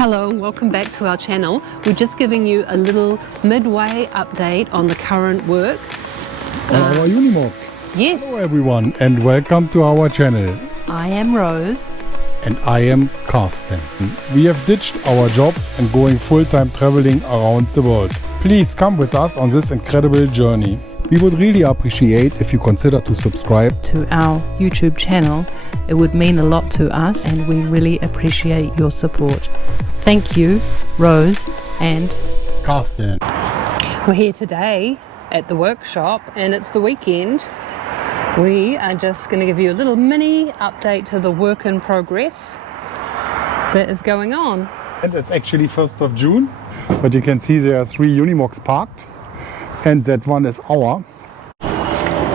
Hello and welcome back to our channel. We're just giving you a little midway update on the current work. On our UNIMOG. Yes. Hello everyone and welcome to our channel. I am Rose. And I am Carsten. We have ditched our jobs and going full-time traveling around the world. Please come with us on this incredible journey. We would really appreciate if you consider to subscribe to our YouTube channel. It would mean a lot to us and we really appreciate your support. Thank you, Rose and Carsten. We're here today at the workshop and it's the weekend. We are just going to give you a little mini update to the work in progress that is going on. And it's actually 1st of June, but you can see there are 3 UNIMOGs parked and that one is our.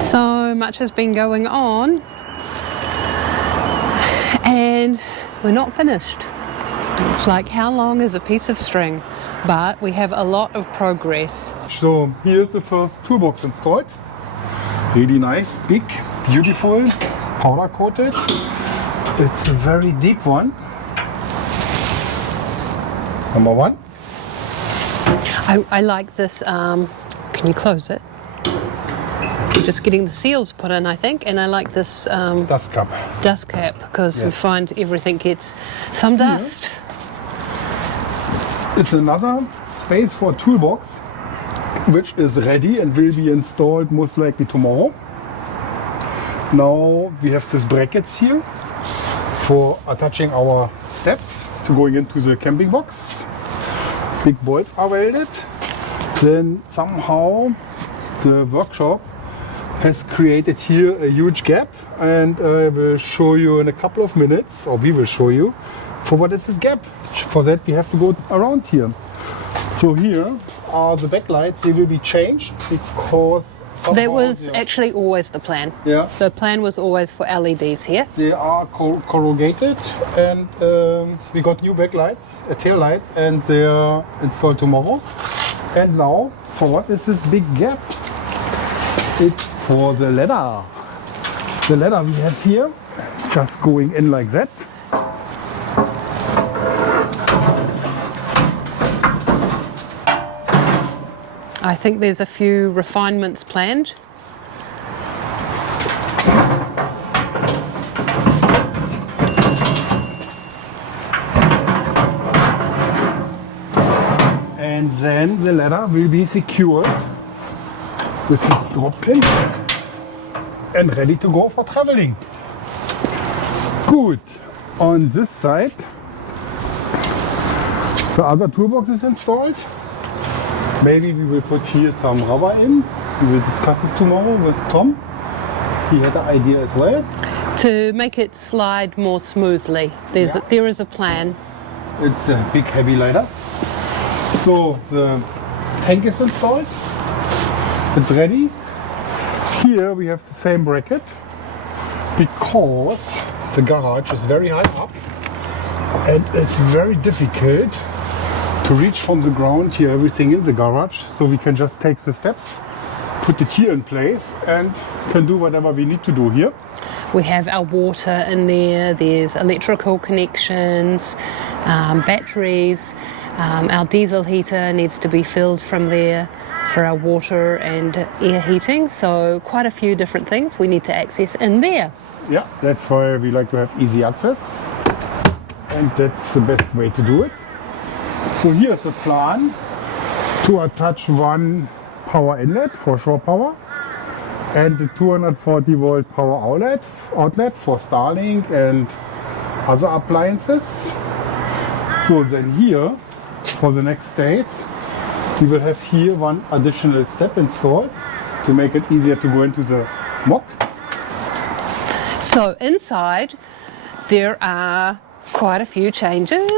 So much has been going on and we're not finished. It's like how long is a piece of string? But we have a lot of progress. So here's the first toolbox installed. Really nice, big, beautiful, powder coated. It's a very deep one. Number one. I like this, can you close it? We're just getting the seals put in, I think, and I like this dust cap. Dust cap because yes. We find everything gets some dust. It's another space for a toolbox which is ready and will be installed most likely tomorrow. Now we have these brackets here for attaching our steps to going into the camping box. Big bolts are welded. Then somehow the workshop has created here a huge gap, and I will show you in a couple of minutes, or we will show you, for what is this gap. For that we have to go around here. So here are the backlights. They will be changed because that was actually always the plan. Yeah. The plan was always for LEDs here. They are corrugated, and we got new backlights, tail lights, and they are installed tomorrow. And now, for what is this big gap? It's for the ladder. The ladder we have here, just going in like that. I think there's a few refinements planned. And then the ladder will be secured with this drop pin and ready to go for traveling. Good. On this side, the other toolbox is installed. Maybe we will put here some rubber in. We will discuss this tomorrow with Tom. He had an idea as well. To make it slide more smoothly. There is a plan. It's a big heavy ladder. So the tank is installed. It's ready. Here we have the same bracket because the garage is very high up and it's very difficult to reach from the ground here everything in the garage. So we can just take the steps, put it here in place, and can do whatever we need to do here. We have our water in there, there's electrical connections, batteries, our diesel heater needs to be filled from there for our water and air heating, so quite a few different things we need to access in there. Yeah, that's why we like to have easy access, and that's the best way to do it. So here's the plan to attach one power inlet for shore power and the 240 volt power outlet for Starlink and other appliances. So then here, for the next days, we will have here one additional step installed to make it easier to go into the MOG. So inside there are quite a few changes.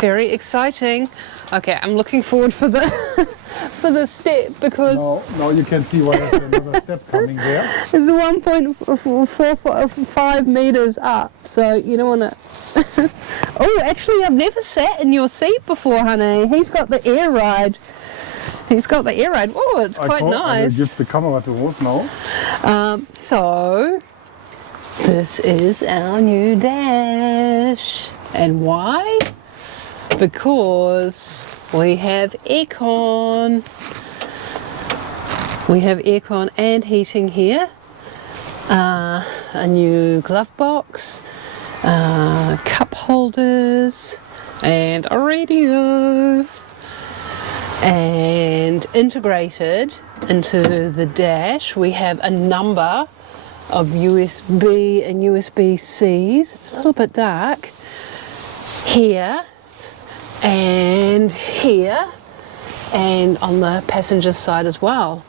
Very exciting. Okay, I'm looking forward for the for the step because now you can see why there's another step coming there. It's 1.45 meters up, so you don't want to. Oh, actually, I've never sat in your seat before, honey. He's got the air ride. Oh, it's quite nice. I will give the camera to Rose now. So this is our new dash, and why? because we have aircon. We have aircon and heating here. A new glove box, cup holders, and a radio. And integrated into the dash, we have a number of USB and USB-Cs. It's a little bit dark here and here, and on the passenger side as well.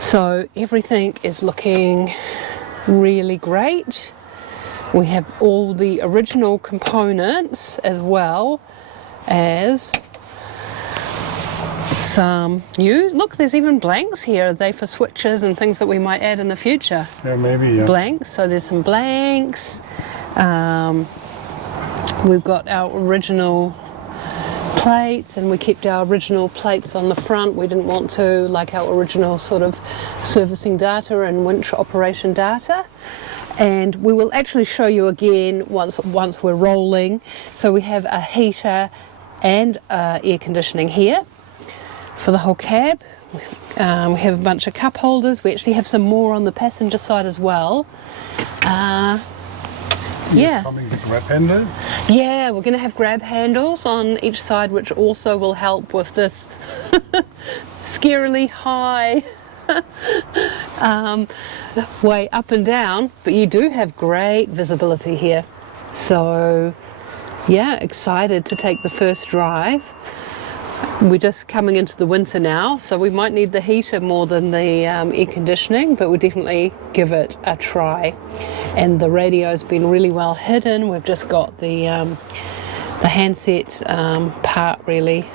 So everything is looking really great. We have all the original components as well as some new. Look, there's even blanks here. Are they for switches and things that we might add in the future? Yeah, maybe, yeah. Blanks, so there's some blanks. We've got our original plates, and we kept our original plates on the front. We didn't want to, like our original sort of servicing data and winch operation data. And we will actually show you again once we're rolling. So we have a heater and air conditioning here for the whole cab. We have a bunch of cup holders. We actually have some more on the passenger side as well. Yeah. Coming the grab handle. Yeah, we're going to have grab handles on each side, which also will help with this scarily high way up and down. But you do have great visibility here. So, yeah, excited to take the first drive. We're just coming into the winter now, so we might need the heater more than the air conditioning, but we'll definitely give it a try. And the radio's been really well hidden. We've just got the handset part really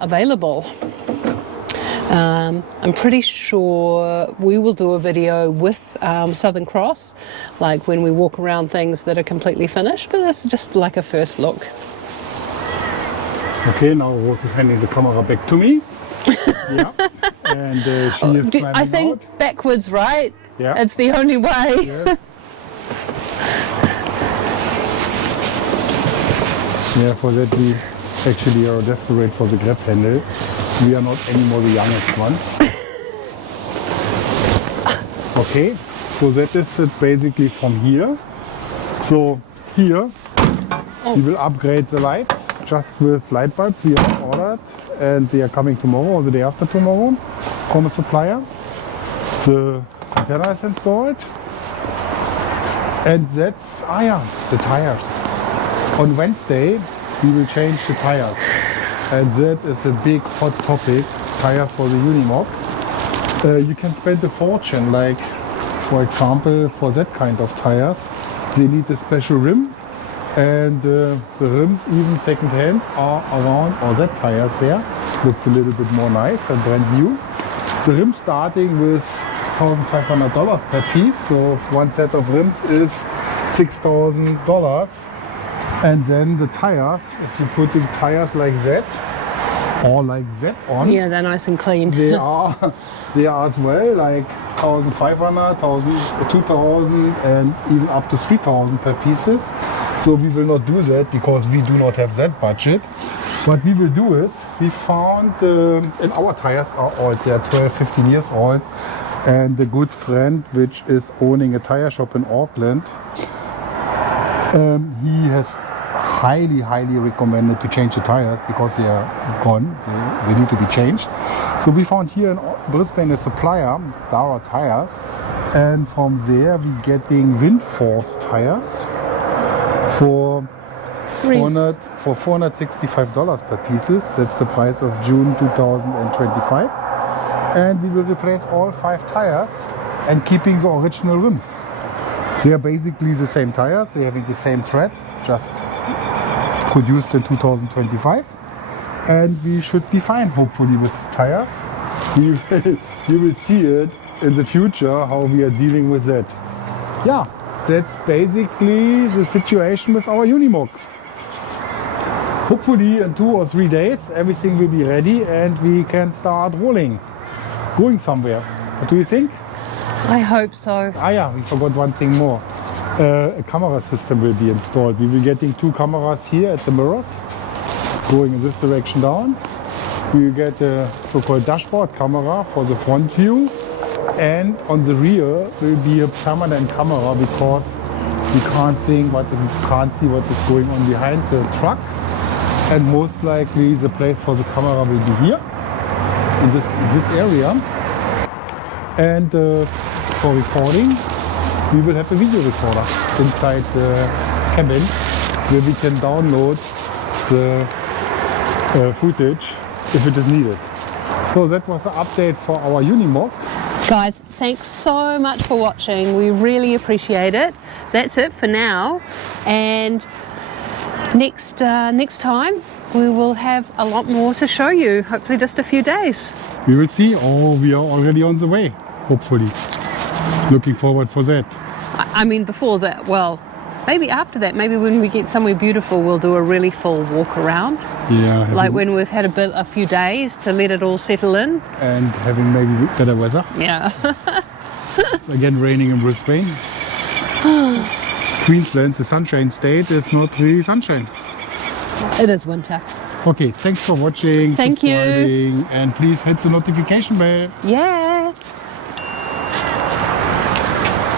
available. I'm pretty sure we will do a video with Southern Cross, like when we walk around things that are completely finished, but this is just like a first look. Okay, now Rose is handing the camera back to me. Yeah. And she is climbing I think out. backwards, right? Yeah. It's the only way. Yes. Yeah, for that we actually are desperate for the grab handle. We are not anymore the youngest ones. Okay, so that is it basically from here. So here we will upgrade the lights just with light bulbs we have ordered, and they are coming tomorrow or the day after tomorrow from a supplier. The antenna is installed, and that's the tires. On Wednesday we will change the tires, and that is a big hot topic. Tires for the UNIMOG. You can spend a fortune, like for example for that kind of tires they need a special rim, and the rims, even second hand, are around, or that tires there looks a little bit more nice and brand new. The rim starting with $1,500 per piece, so one set of rims is $6,000. And then the tires, if you put the tires like that or like that on, Yeah, they're nice and clean. they are as well like 1,500, 2,000 and even up to 3,000 per pieces. So we will not do that because we do not have that budget. What we will do is, we found, and our tires are old, they are 12, 15 years old, and a good friend which is owning a tire shop in Auckland, he has highly recommended to change the tires because they are gone, they need to be changed. So we found here in Brisbane a supplier, Dara Tires, and from there we getting wind force tires for $465 per pieces. That's the price of June 2025. And we will replace all 5 tires and keeping the original rims. They are basically the same tires, they are having the same tread, just produced in 2025. And we should be fine, hopefully, with tires. You will see it in the future, how we are dealing with that. Yeah, that's basically the situation with our UNIMOG. Hopefully in 2 or 3 days everything will be ready and we can start rolling, going somewhere. What do you think? I hope so. Ah yeah, we forgot one thing more. a camera system will be installed. We will be getting 2 cameras here at the mirrors, going in this direction down. We will get a so-called dashboard camera for the front view, and on the rear will be a permanent camera because we can't see what is going on behind the truck. And most likely the place for the camera will be here, in this area. And for recording, we will have a video recorder inside the cabin where we can download the footage if it is needed. So that was the update for our UNIMOG. Guys, thanks so much for watching. We really appreciate it. That's it for now. And next time we will have a lot more to show you. Hopefully just a few days. We will see. Oh, we are already on the way, hopefully. Looking forward for that. I mean, before that, well, maybe after that, maybe when we get somewhere beautiful, we'll do a really full walk around. Yeah. Like when we've had a few days to let it all settle in. And having maybe better weather. Yeah. It's again raining in Brisbane. Queensland, the sunshine state, is not really sunshine. It is winter. Okay, thanks for watching, Thank you. subscribing, and please hit the notification bell. Yeah.